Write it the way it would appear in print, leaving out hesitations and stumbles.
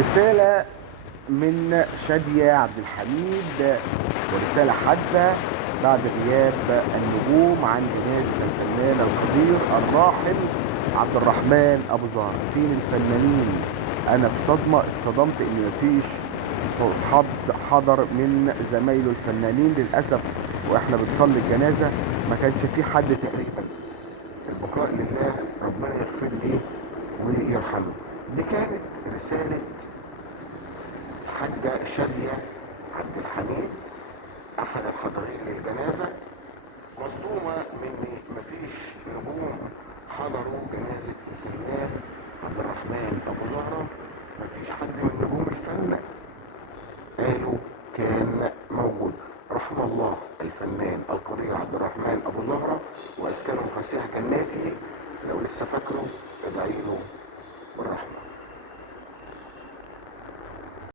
رسالة من شادية عبد الحميد، ورسالة حادة بعد غياب النجوم عن جنازة الفنان القدير الراحل عبد الرحمن أبو زهر. فين الفنانين؟ أنا في صدمة، اتصدمت إن مفيش حد حضر من زمايله الفنانين للأسف. وإحنا بنصلي الجنازة ما كانش في حد تقريبا. البقاء لله، ربنا يغفر لي ويرحمه. دي كانت رسالة الحاجة شادية عبد الحميد أحد الحاضرين للجنازة. مصدومة من مفيش نجوم حضروا جنازة الفنان عبد الرحمن أبو زهرة.